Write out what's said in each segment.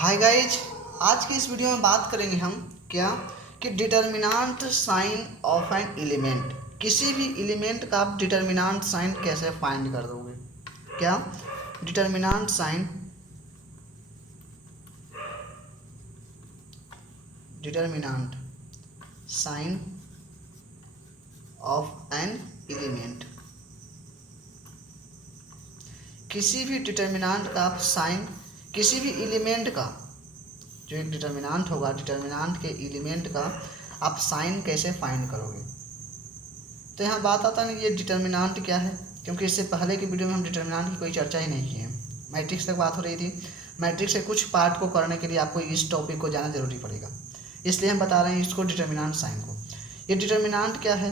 Hi guys, आज की इस वीडियो में बात करेंगे हम क्या कि determinant sign of an element. किसी भी एलिमेंट का आप डिटर्मिनेंट साइन कैसे फाइंड कर दोगे। क्या determinant sign of an element. किसी भी डिटर्मिनेंट का आप साइन, किसी भी एलिमेंट का जो एक डिटर्मिनेंट होगा, डिटर्मिनेंट के एलिमेंट का आप साइन कैसे फाइंड करोगे। तो यहाँ बात आता है ना, ये डिटर्मिनेंट क्या है, क्योंकि इससे पहले की वीडियो में हम डिटर्मिनेंट की कोई चर्चा ही नहीं की है। मैट्रिक्स तक बात हो रही थी। मैट्रिक्स के कुछ पार्ट को करने के लिए आपको इस टॉपिक को जाना जरूरी पड़ेगा, इसलिए हम बता रहे हैं इसको डिटर्मिनेंट साइन को। ये डिटर्मिनेंट क्या है,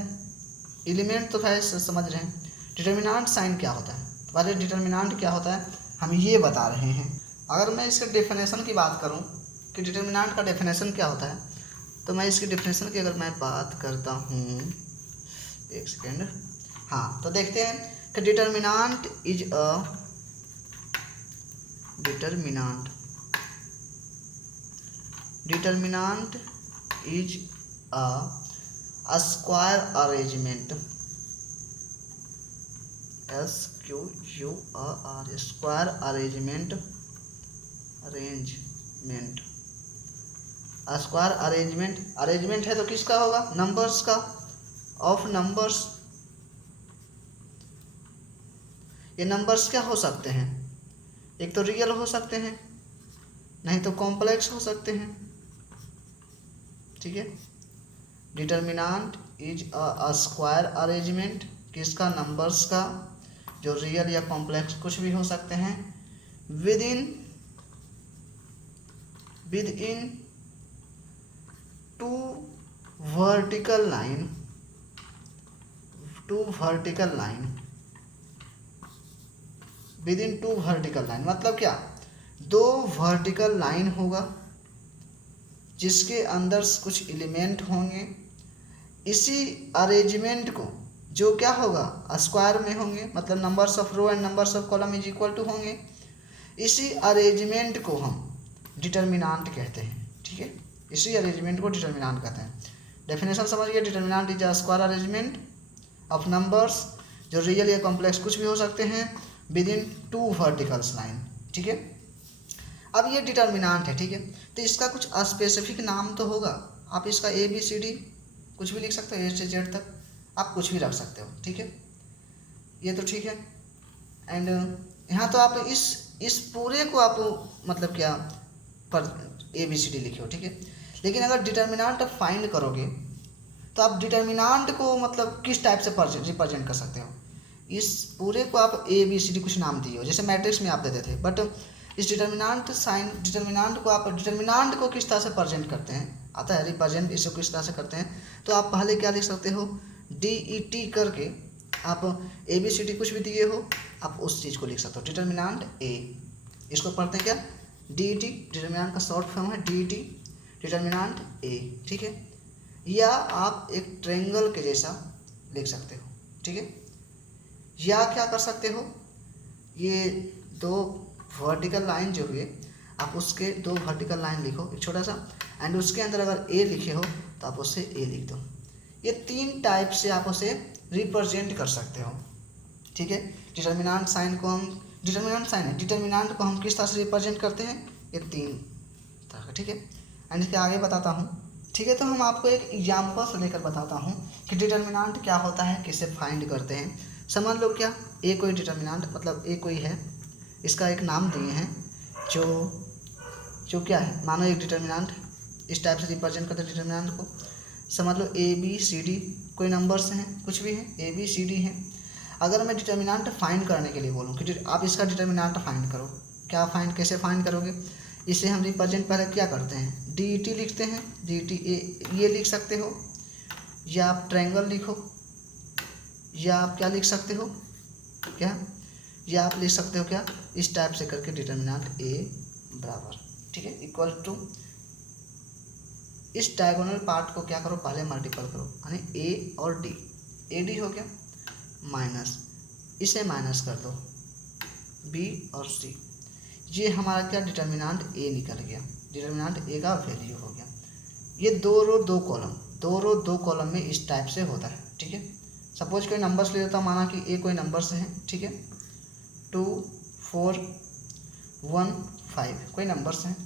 एलिमेंट तो है समझ रहे हैं, डिटर्मिनेंट साइन क्या होता है। तो पहले डिटर्मिनेंट क्या होता है हम ये बता रहे हैं। अगर मैं इसके डेफिनेशन की बात करूँ कि डिटर्मिनेंट का डेफिनेशन क्या होता है, तो मैं इसकी डेफिनेशन की अगर मैं बात करता हूँ, एक सेकेंड। हाँ, तो देखते हैं कि determinant is a square arrangement, square arrangement. Square arrangement है तो किसका होगा, नंबर्स का, ऑफ नंबर्स। ये नंबर्स क्या हो सकते हैं, एक तो रियल हो सकते हैं, नहीं तो कॉम्प्लेक्स हो सकते हैं। ठीक है, determinant is a square arrangement, किसका, नंबर्स का, जो रियल या कॉम्प्लेक्स कुछ भी हो सकते हैं, within two vertical line within two vertical line. मतलब क्या, दो वर्टिकल लाइन होगा जिसके अंदर कुछ एलिमेंट होंगे। इसी अरेंजमेंट को जो क्या होगा, स्क्वायर में होंगे, मतलब numbers of row and numbers of column is equal to होंगे। इसी अरेंजमेंट को हम डिटर्मिनेंट कहते हैं। ठीक है, इसी अरेंजमेंट को डिटर्मिनेंट कहते हैं। डेफिनेशन समझ गए, determinant is a square arrangement of numbers, जो रियल या कॉम्प्लेक्स कुछ भी हो सकते हैं, within two verticals line. ठीक है, अब ये डिटर्मिनेंट है। ठीक है, तो इसका कुछ स्पेसिफिक नाम तो होगा। आप इसका ABCD कुछ भी लिख सकते हो, A से Z तक आप कुछ भी रख सकते हो। ठीक है, ये तो ठीक है। एंड यहाँ तो आप इस पूरे को आप मतलब क्या पर ABCD लिखे हो। ठीक है, लेकिन अगर डिटर्मिनेंट फाइंड करोगे तो आप डिटर्मिनेंट को मतलब किस टाइप से रिप्रेजेंट कर सकते हो। इस पूरे को आप ABCD कुछ नाम दिए हो, जैसे मैट्रिक्स में आप देते थे, बट इस डिटर्मिनेंट को किस तरह से प्रेजेंट करते हैं, आता है रिप्रेजेंट, इसको किस तरह से करते हैं। तो आप पहले क्या लिख सकते हो, DET करके आप ABCD कुछ भी दिए हो, आप उस चीज़ को लिख सकते हो, डिटर्मिनेंट A। इसको पढ़ते हैं क्या, DET, डिटर्मिनेंट का शॉर्ट फॉर्म है DET, डिटर्मिनेंट A। ठीक है, या आप एक ट्रायंगल के जैसा लिख सकते हो। ठीक है, या क्या कर सकते हो, ये दो वर्टिकल लाइन जो हुए, आप उसके दो वर्टिकल लाइन लिखो एक छोटा सा, एंड उसके अंदर अगर A लिखे हो तो आप उससे A लिख दो। ये तीन टाइप से आप उसे रिप्रेजेंट कर सकते हो। ठीक है, डिटर्मिनेंट को हम किस तरह से रिप्रेजेंट करते हैं, ये तीन तरह का। ठीक है, एंड इसके आगे बताता हूँ। ठीक है, तो हम आपको एक एग्जाम्पल से लेकर बताता हूँ कि डिटर्मिनेंट क्या होता है, किसे फाइंड करते हैं। समझ लो क्या, ए कोई डिटर्मिनेंट, मतलब ए कोई है, इसका एक नाम दिए हैं, जो क्या है, मानो एक डिटर्मिनेंट, इस टाइप से रिप्रेजेंट करते हैं डिटर्मिनेंट को। समझ लो ABCD कोई नंबर्स हैं, कुछ भी हैं, ABCD हैं। अगर मैं डिटर्मिनेंट फाइंड करने के लिए बोलूँ कि आप इसका डिटर्मिनेंट फाइंड करो, क्या फाइंड, कैसे फाइंड करोगे, इसे हम रिप्रेजेंट पहले क्या करते हैं, DET लिखते हैं, DET ये लिख सकते हो, या आप ट्रायंगल लिखो, या आप क्या लिख सकते हो, क्या, या आप लिख सकते हो क्या, इस टाइप से करके डिटर्मिनेंट A बराबर, ठीक है, इक्वल टू, इस डायगोनल पार्ट को क्या करो, पहले मल्टीपल करो, यानी A और D, AD हो गया, माइनस, इसे माइनस कर दो B और C, ये हमारा क्या डिटर्मिनेंट ए निकल गया, डिटर्मिनेंट ए का वैल्यू हो गया। ये दो रो दो कॉलम में इस टाइप से होता है, ठीक है। सपोज कोई नंबर्स ले लेता हूँ, माना कि ए कोई नंबर्स है, ठीक है, 2 4 1 5 कोई नंबर्स हैं।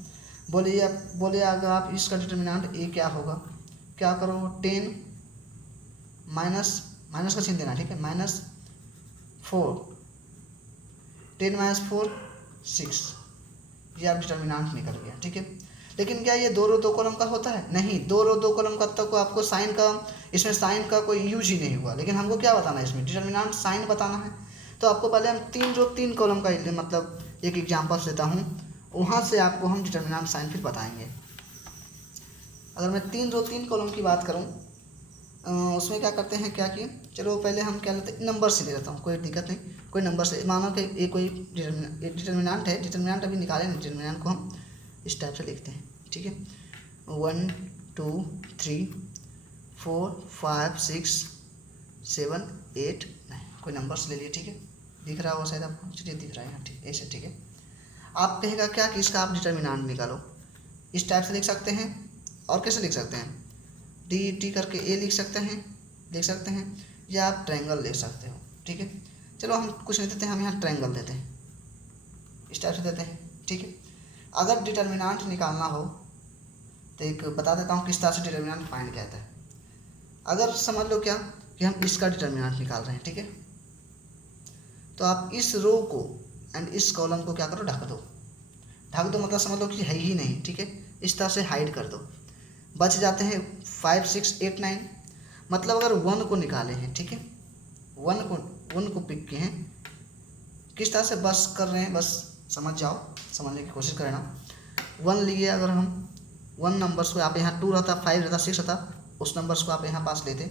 बोले अगर आप इसका डिटर्मिनेंट ए क्या होगा, क्या करो 10 माइनस का चिन्ह देना, ठीक है, -4 10 - 4 6, ये आप डिटर्मिनेंट निकल गया, ठीक है। लेकिन क्या ये दो रो दो कॉलम का होता है? नहीं, दो रो दो कॉलम का तक आपको साइन का, इसमें साइन का कोई यूज ही नहीं हुआ। लेकिन हमको क्या बताना है, इसमें डिटर्मिनेंट साइन बताना है। तो आपको पहले हम 3 रो 3 कॉलम का मतलब एक एग्जाम्पल देता हूँ, वहाँ से आपको हम डिटर्मिनेंट साइन फिर बताएंगे। अगर मैं 3 रो 3 कॉलम की बात करूँ, उसमें क्या करते हैं, क्या कि चलो पहले हम क्या लेते हैं, नंबर से ले लेता हूँ, कोई दिक्कत नहीं, कोई नंबर से। मानो कि ये कोई डिटर्मिनेंट है, डिटर्मिनेंट अभी निकाले नहीं, डिटर्मिनेंट को हम इस टाइप से लिखते हैं, ठीक है, 1 2 3 4 5 6 7 8 9 कोई नंबर्स ले लिए, ठीक है, दिख रहा हो शायद आपको, चलिए दिख रहा है यहाँ, ठीक ऐसे, ठीक है। आप कहेगा क्या कि इसका आप डिटर्मिनेंट निकालो, इस टाइप से लिख सकते हैं। और कैसे लिख सकते हैं, डी करके ए लिख सकते हैं, या आप ट्रायंगल लिख सकते हो, ठीक है। चलो हम कुछ नहीं देते हैं, हम यहाँ ट्रायंगल देते हैं, इस टाइप से देते हैं, ठीक है। अगर डिटर्मिनेंट निकालना हो तो एक बता देता हूँ किस तरह से डिटर्मिनेंट फाइंड किया जाता है। अगर समझ लो क्या कि हम इसका डिटर्मिनेंट निकाल रहे हैं, ठीक है, तो आप इस रो को एंड इस कॉलम को क्या करो, ढक दो मतलब समझ लो कि है ही नहीं, ठीक है, इस तरह से हाइड कर दो। बच जाते हैं 5 6 8 9। मतलब अगर 1 को निकाले हैं, ठीक है, 1 को पिक किए हैं, किस तरह से बस कर रहे हैं, बस समझ जाओ, समझने की कोशिश करें ना। 1 लिए अगर हम 1 नंबर्स को, आप यहाँ 2 रहता, 5 रहता, 6 रहता, उस नंबर्स को आप यहाँ पास लेते।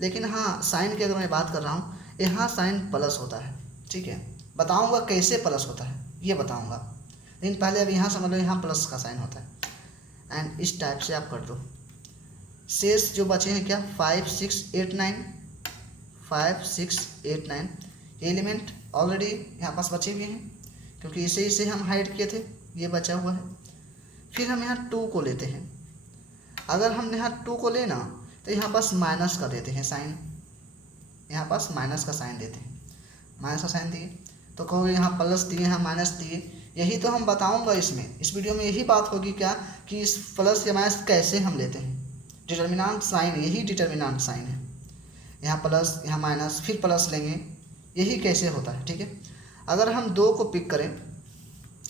लेकिन हाँ, साइन की अगर मैं बात कर रहा हूँ, यहाँ साइन प्लस होता है, ठीक है, बताऊँगा कैसे प्लस होता है ये बताऊँगा। लेकिन पहले अब यहाँ समझ लो, यहाँ प्लस का साइन होता है, एंड इस टाइप से आप कर दो। शेष जो बचे हैं क्या, 5 6 8 9 5 6 8 9 ये एलिमेंट ऑलरेडी यहाँ पास बचे हुए हैं, क्योंकि इसे हम हाइड किए थे, ये बचा हुआ है। फिर हम यहाँ 2 को लेते हैं। अगर हम यहाँ 2 को लेना तो यहाँ पास माइनस का देते हैं साइन, यहाँ पास माइनस का साइन देते हैं, माइनस का साइन दिए तो कहोगे यहाँ प्लस दिए, यहाँ माइनस दिए। यही तो हम बताऊंगा इसमें, इस वीडियो में यही बात होगी क्या कि इस प्लस या माइनस कैसे हम लेते हैं। डिटर्मिनेंट साइन, यही डिटर्मिनेंट साइन है, यहाँ प्लस यहाँ माइनस फिर प्लस लेंगे, यही कैसे होता है, ठीक है। अगर हम 2 को पिक करें,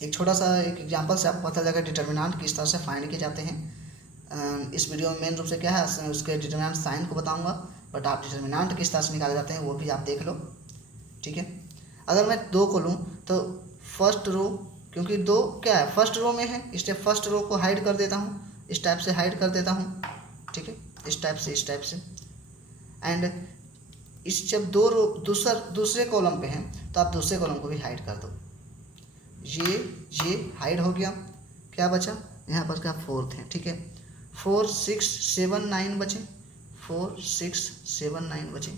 एक छोटा सा एक एग्जांपल से आपको पता चलेगा डिटर्मिनेंट किस तरह से फाइंड किए जाते हैं। इस वीडियो में मेन रूप से क्या है, उसके डिटर्मिनेंट साइन को बताऊंगा, बट आप डिटर्मिनेंट किस तरह से निकाले जाते हैं वो भी आप देख लो, ठीक है। अगर मैं 2 को लूँ तो फर्स्ट रो, क्योंकि 2 क्या है, फर्स्ट रो में है, इसलिए फर्स्ट रो को हाइड कर देता हूँ, इस टाइप से हाइड कर देता हूँ, ठीक है, इस टाइप से। एंड इस जब 2 रो दूसरे कॉलम पे हैं तो आप दूसरे कॉलम को भी हाइड कर दो। ये हाइड हो गया, क्या बचा यहाँ पर, क्या 4th है, ठीक है, 4 6 7 9 बचे, 4 6 7 9 बचे।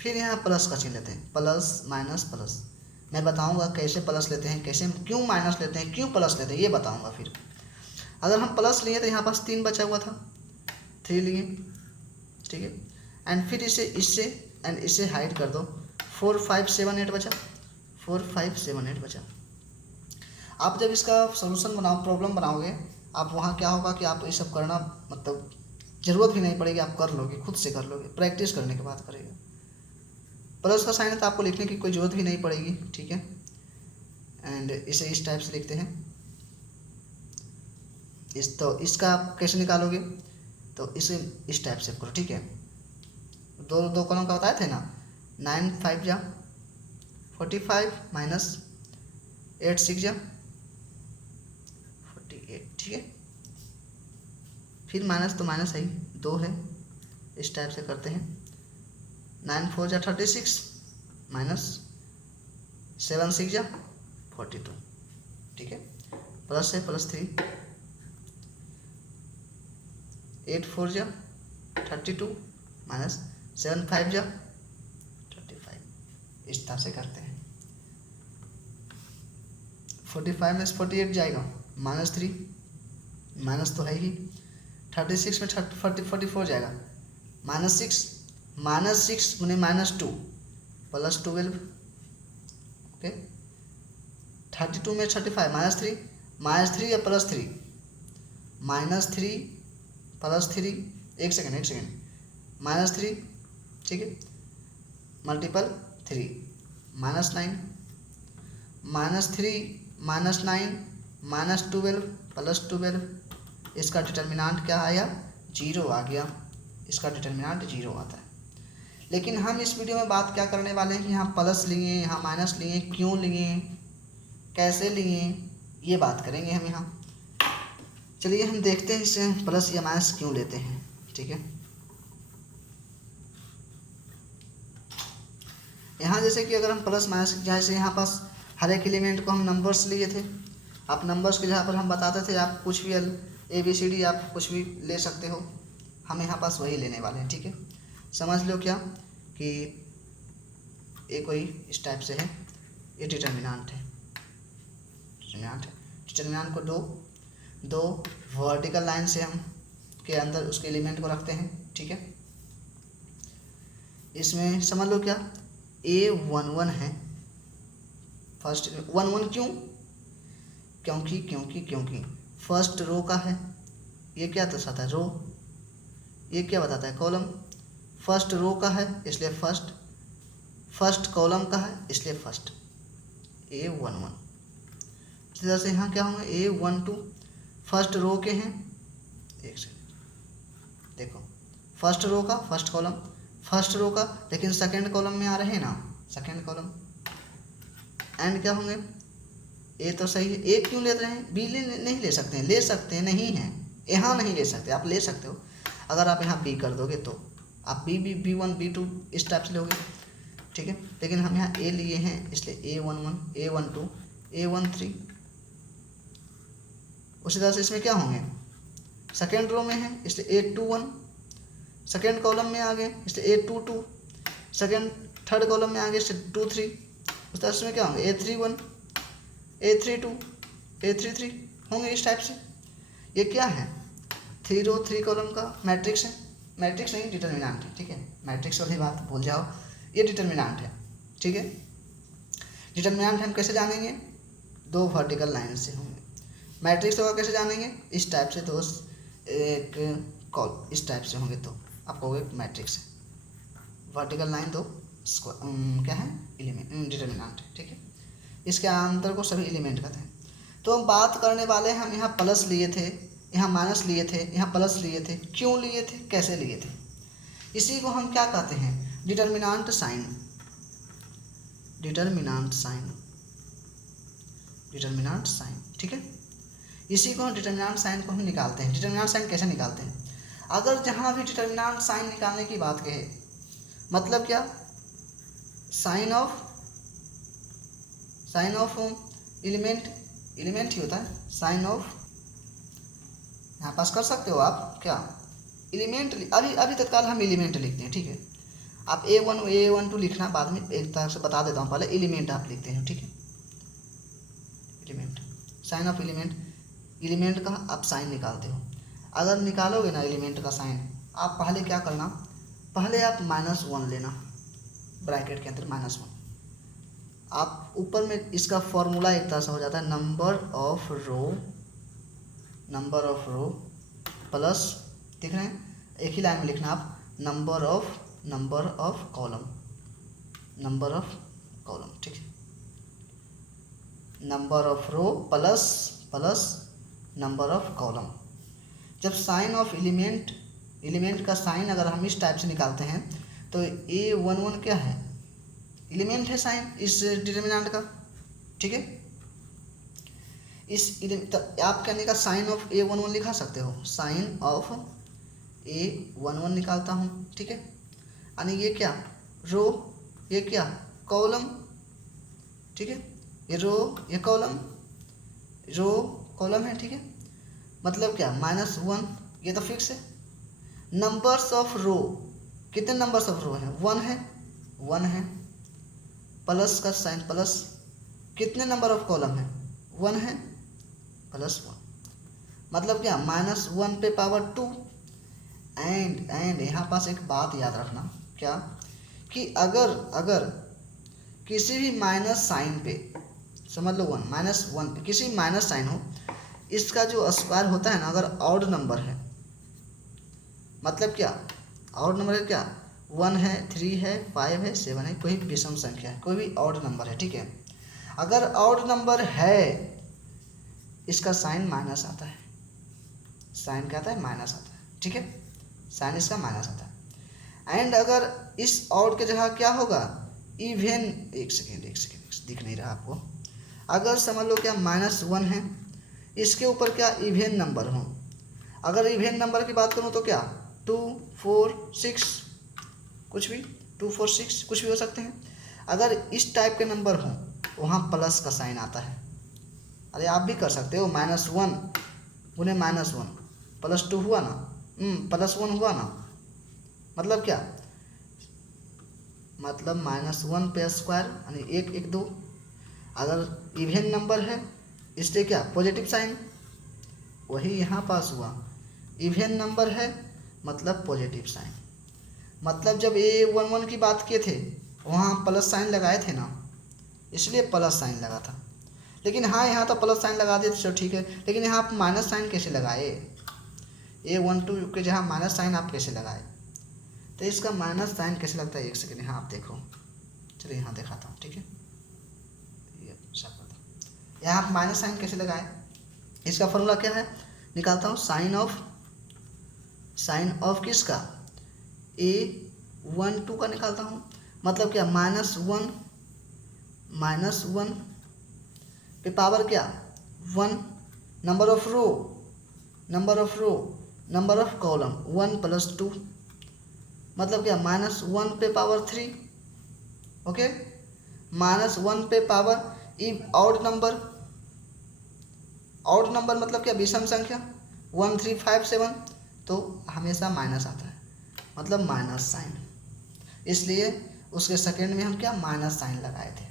फिर यहाँ प्लस का चिन्ह लेते हैं, प्लस माइनस प्लस। मैं बताऊंगा कैसे प्लस लेते हैं, कैसे क्यों माइनस लेते हैं, क्यों प्लस लेते हैं, ये बताऊंगा। फिर अगर हम प्लस लिए तो यहाँ पास 3 बचा हुआ था, 3 लिए, ठीक है, एंड फिर इसे हाइड कर दो, 4 5 7 8 बचा, 4 5 7 8 बचा। आप जब इसका सोल्यूशन प्रॉब्लम बनाओगे, आप वहाँ क्या होगा कि आप ये सब करना मतलब ज़रूरत भी नहीं पड़ेगी, आप कर लोगे, खुद से कर लोगे, प्रैक्टिस करने के बाद करेगा। प्लस का साइन है तो आपको लिखने की कोई ज़रूरत भी नहीं पड़ेगी, ठीक है। एंड इसे इस टाइप से लिखते हैं, तो इसका आप कैसे निकालोगे, तो इसे इस टाइप से करो, ठीक है। दो कॉलम का बताए थे ना, 9 5 जा 45 माइनस 8 6 जा 48, ठीक है। फिर माइनस तो माइनस है, 2 है, इस टाइप से करते हैं। 9 4 जा 36 माइनस 7 6 जा 42, ठीक है, प्लस है प्लस 3, 8 4 जा 32 माइनस 7 5 जा 35, इस तरह से करते हैं। 45 में 48 जाएगा, -3, माइनस तो है ही। 36 में 44 जाएगा, -6 गुने -2 +12, ओके। 32 में 35 -3 या +3, -3 +3, एक सेकेंड, -3, ठीक है, मल्टीपल 3, -9, -3 -9 -12 +12, इसका डिटर्मिनांट क्या आया, 0 आ गया, इसका डिटर्मिनांट 0 आता है। लेकिन हम इस वीडियो में बात क्या करने वाले हैं कि यहाँ प्लस लिए, यहाँ माइनस लिए, क्यों लिए, कैसे लिए, ये बात करेंगे हम यहाँ। चलिए हम देखते हैं इसे प्लस या माइनस क्यों लेते हैं, ठीक है। यहाँ जैसे कि अगर हम प्लस माइनस, जैसे यहाँ पास हर एक एलिमेंट को हम नंबर्स लिए थे, आप नंबर्स के जहाँ पर हम बताते थे आप कुछ भी ABCD आप कुछ भी ले सकते हो, हम यहाँ पास वही लेने वाले हैं, ठीक है। समझ लो क्या कि ये कोई इस टाइप से है, ये डिटर्मिनेंट है, डिटर्मिनेंट को दो वर्टिकल लाइन से हम के अंदर उसके एलिमेंट को रखते हैं, ठीक है। इसमें समझ लो क्या A11 है, फर्स्ट 11 क्यों, क्योंकि फर्स्ट रो का है, ये क्या दर्शाता है, रो, ये क्या बताता है, कॉलम। फर्स्ट रो का है इसलिए फर्स्ट कॉलम का है इसलिए फर्स्ट, A11। इसी तरह से यहाँ क्या होंगे, A12 फर्स्ट रो के हैं, एक सेकेंड देखो, फर्स्ट रो का फर्स्ट कॉलम, फर्स्ट रो का, लेकिन सेकंड कॉलम में आ रहे हैं ना, सेकंड कॉलम, एंड क्या होंगे, ए तो सही है, ए क्यों ले रहे हैं, बी नहीं ले सकते हैं, ले सकते हैं, नहीं है, यहाँ नहीं ले सकते, आप ले सकते हो, अगर आप यहाँ बी कर दोगे तो आप B1 B2 इस टाइप से लोगे, ठीक है। लेकिन हम यहाँ ए लिए हैं इसलिए A11 A12 A13। उसी तरह से इसमें क्या होंगे, सेकेंड रो में है इसलिए A21, सेकेंड कॉलम में आ गए इसलिए A22, थर्ड कॉलम में आ गए इसलिए 23। उस तरह से क्या होंगे, A31 A32 A33 होंगे इस टाइप से। ये क्या है, 3 रो 3 कॉलम का मैट्रिक्स है, मैट्रिक्स नहीं डिटर्मिनेंट है, ठीक है, मैट्रिक्स वाली बात भूल जाओ, ये डिटर्मिनेंट है, ठीक है। डिटर्मिनेंट हम कैसे जानेंगे, 2 वर्टिकल लाइन से होंगे। मैट्रिक्स होगा कैसे जानेंगे, इस टाइप से, तो एक कॉल इस टाइप से होंगे तो आपको एक मैट्रिक्स है, वर्टिकल लाइन 2 क्या है, एलिमेंट डिटर्मिनेंट है, ठीक है। इसके अंतर को सभी एलिमेंट कहते हैं। तो हम बात करने वाले हैं, हम यहाँ प्लस लिए थे, यहाँ माइनस लिए थे, यहाँ प्लस लिए थे, क्यों लिए थे, कैसे लिए थे, इसी को हम क्या कहते हैं, डिटर्मिनेंट साइन, ठीक है। इसी को डिटर्मिनेंट साइन को हम निकालते हैं। डिटर्मिनेंट साइन कैसे निकालते हैं, अगर जहाँ भी डिटर्मिनेंट साइन निकालने की बात कहे, मतलब क्या, साइन ऑफ एलिमेंट ही होता है, साइन ऑफ, यहाँ पास कर सकते हो आप क्या, एलिमेंट, अभी तत्काल हम एलिमेंट लिखते हैं, ठीक है। आप A12 लिखना बाद में, एक तरह से बता देता हूँ, पहले एलिमेंट आप लिखते हैं, ठीक है। एलिमेंट, साइन ऑफ एलिमेंट का आप साइन निकालते हो। अगर निकालोगे ना एलिमेंट का साइन, आप पहले क्या करना, पहले आप -1 लेना, ब्रैकेट के अंदर -1, आप ऊपर में इसका फॉर्मूला एक तरह से हो जाता है, नंबर ऑफ रो प्लस, देख रहे हैं, एक ही लाइन में लिखना आप, नंबर ऑफ कॉलम, ठीक है, number of row plus number of column. जब साइन ऑफ एलिमेंट का साइन अगर हम इस टाइप से निकालते हैं तो A11 क्या है, एलिमेंट है साइन इस डिटर्मिनेंट का, ठीक है। तो आप कहने का साइन ऑफ A11 लिखा सकते हो, साइन ऑफ A11 निकालता हूँ, ठीक है। यानी ये क्या, रो, ये क्या, कॉलम, ठीक है, ये रो, ये कॉलम है, ठीक है। मतलब क्या, -1, ये तो फिक्स है। नंबर्स ऑफ रो, कितने नंबर्स ऑफ रो हैं, 1 है, प्लस का साइन प्लस, कितने नंबर ऑफ कॉलम है, 1 है +1, मतलब क्या -1 पे पावर 2। एंड यहाँ पास एक बात याद रखना, क्या कि अगर किसी भी माइनस साइन पे, समझ लो -1 पे किसी माइनस साइन हो, इसका जो स्क्वायर होता है ना, अगर ऑड नंबर है, मतलब क्या ऑड नंबर है, क्या 1 है, 3 है, 5 है, 7 है, कोई भी विषम संख्या है, कोई भी ऑड नंबर है, ठीक है। अगर ऑड नंबर है इसका साइन माइनस आता है, साइन क्या आता है, माइनस आता है, ठीक है, साइन इसका माइनस आता है। एंड अगर इस ऑड के जगह क्या होगा, इवेन, एक सेकेंड दिख नहीं रहा आपको, अगर समझ लो क्या -1 है, इसके ऊपर क्या इवेन नंबर हो, अगर इवेन नंबर की बात करूँ तो क्या 2, 4, 6 कुछ भी, 2, 4, 6 कुछ भी हो सकते हैं। अगर इस टाइप के नंबर हों वहाँ प्लस का साइन आता है। अरे आप भी कर सकते हो, -1 गुने -1 +2 हुआ ना, +1 हुआ ना, मतलब क्या, मतलब -1 पे स्क्वायर यानी 1, 1, 2। अगर इवेन नंबर है इसलिए क्या पॉजिटिव साइन, वही यहाँ पास हुआ, इवेन नंबर है मतलब पॉजिटिव साइन। मतलब जब A11 की बात किए थे वहाँ प्लस साइन लगाए थे ना, इसलिए प्लस साइन लगा था। लेकिन हाँ यहाँ तो प्लस साइन लगा दिए तो ठीक है, लेकिन यहाँ आप माइनस साइन कैसे लगाए, A12 के जहाँ माइनस साइन आप कैसे लगाए, तो इसका माइनस साइन कैसे लगता है, एक सेकेंड यहाँ आप देखो, चलिए यहाँ दिखाता हूँ, ठीक है, ये सब यहाँ आप माइनस साइन कैसे लगाए, इसका फॉर्मूला क्या है, निकालता हूँ, साइन ऑफ किसका, A12 का निकालता हूँ, मतलब क्या -1 पे पावर क्या 1, number of row, number of column 1 + 2, मतलब क्या -1 पे पावर 3, ओके, -1 पे पावर ऑड नंबर मतलब क्या विषम संख्या 1, 3, 5, 7, तो हमेशा माइनस आता है, मतलब माइनस साइन, इसलिए उसके सेकेंड में हम क्या माइनस साइन लगाए थे।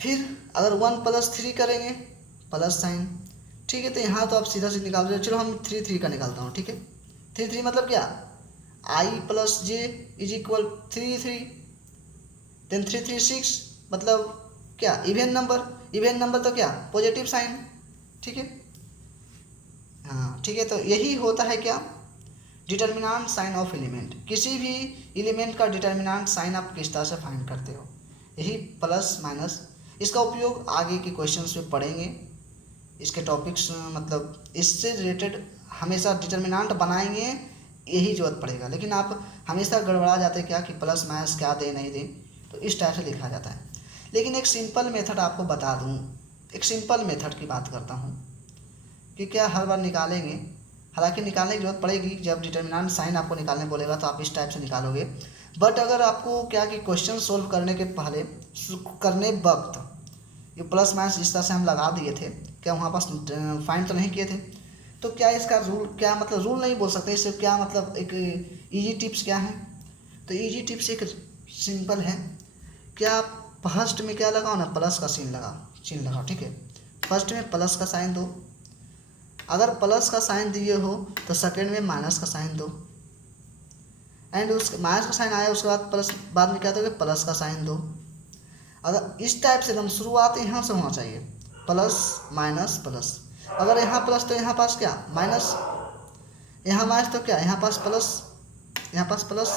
फिर अगर 1 + 3 करेंगे प्लस साइन, ठीक है, तो यहाँ तो आप सीधा निकाल दो, चलो हम 3, 3 का निकालता हूँ, ठीक है, 3, 3 मतलब क्या I + j = 3, 3, देन 3, 3, 6, मतलब क्या इवेन नंबर तो क्या पॉजिटिव साइन, ठीक है, हाँ ठीक है। तो यही होता है क्या डिटर्मिनेंट साइन ऑफ एलिमेंट, किसी भी एलिमेंट का डिटर्मिनेंट साइन आप किस तरह से फाइंड करते हो, यही प्लस माइनस। इसका उपयोग आगे के क्वेश्चंस में पढ़ेंगे, इसके टॉपिक्स मतलब इससे रिलेटेड हमेशा डिटर्मिनेंट बनाएंगे, यही जरूरत पड़ेगा। लेकिन आप हमेशा गड़बड़ा जाते क्या कि प्लस माइनस क्या दे नहीं दे, तो इस टाइप से लिखा जाता है। लेकिन एक सिंपल मेथड आपको बता दूँ, एक सिंपल मेथड की बात करता हूँ कि क्या हर बार निकालेंगे, हालांकि निकालने की जरूरत पड़ेगी, जब डिटर्मिनेंट साइन आपको निकालने बोलेगा तो आप इस टाइप से निकालोगे। बट अगर आपको क्या कि क्वेश्चन सोल्व करने के पहले करने वक्त ये प्लस माइनस इस तरह से हम लगा दिए थे, क्या वहाँ पास फाइंड तो नहीं किए थे, तो क्या इसका रूल, क्या मतलब रूल नहीं बोल सकते, इससे क्या मतलब एक इजी टिप्स क्या है, तो इजी टिप्स एक सिंपल है, क्या आप फर्स्ट में क्या लगाओ ना प्लस का चिन्ह लगाओ, ठीक है, फर्स्ट में प्लस का साइन दो, अगर प्लस का साइन दिए हो तो सेकेंड में माइनस का साइन दो, एंड उस माइनस का साइन आया उसके बाद प्लस, बाद में क्या दोगे प्लस का साइन दो। अगर इस टाइप से एकदम शुरुआत यहाँ से होना चाहिए, प्लस माइनस प्लस, अगर यहाँ प्लस तो यहाँ पास क्या माइनस, यहाँ माइनस तो क्या यहाँ पास प्लस, यहाँ पास प्लस,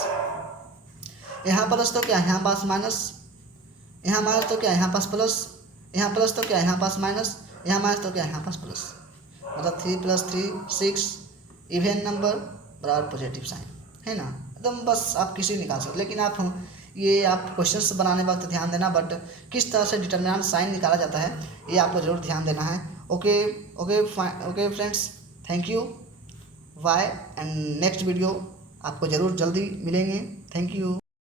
यहाँ प्लस तो क्या यहाँ पास माइनस, यहाँ माइनस तो क्या यहाँ पास प्लस, यहाँ प्लस तो क्या यहाँ पास माइनस, यहाँ माइनस तो क्या यहाँ पास प्लस, मतलब 3 + 3 6, इवेन नंबर बराबर पॉजिटिव साइन, है ना, एकदम बस आप किसी निकाल सकते। लेकिन आप ये आप क्वेश्चंस बनाने वक्त ध्यान देना, बट किस तरह से डिटर्मिनेंट साइन निकाला जाता है ये आपको ज़रूर ध्यान देना है। Okay friends, thank you, bye, and next video आपको ज़रूर जल्दी मिलेंगे, थैंक यू।